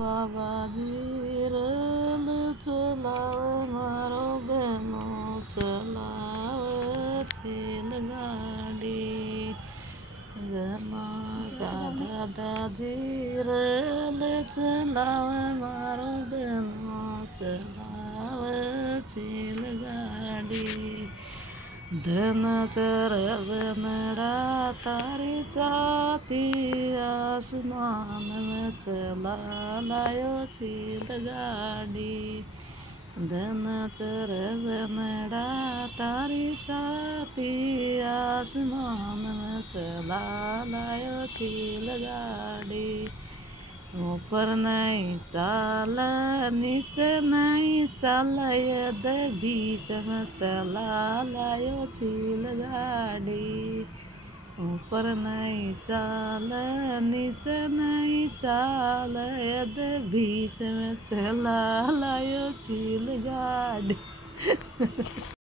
बाबा जी rail चलावे मारो बहनो चलावे रेलगाड़ी जना का दादाजी रेल चलावे मारो बहनो चलावे रेलगाड़ी धन चरवनड़ा तारी चाती आसमान में चला लायो रेलगाड़ी धन चरवनड़ा तारी चाती आसमान में चला लायो रेलगाड़ी ऊपर नहीं चाल नीचे नहीं चाल यदि बीच में चला लायो रेलगाड़ी ऊपर नहीं चाल नीचे नहीं चाल यदि बीच में चला लायो रेलगाड़ी।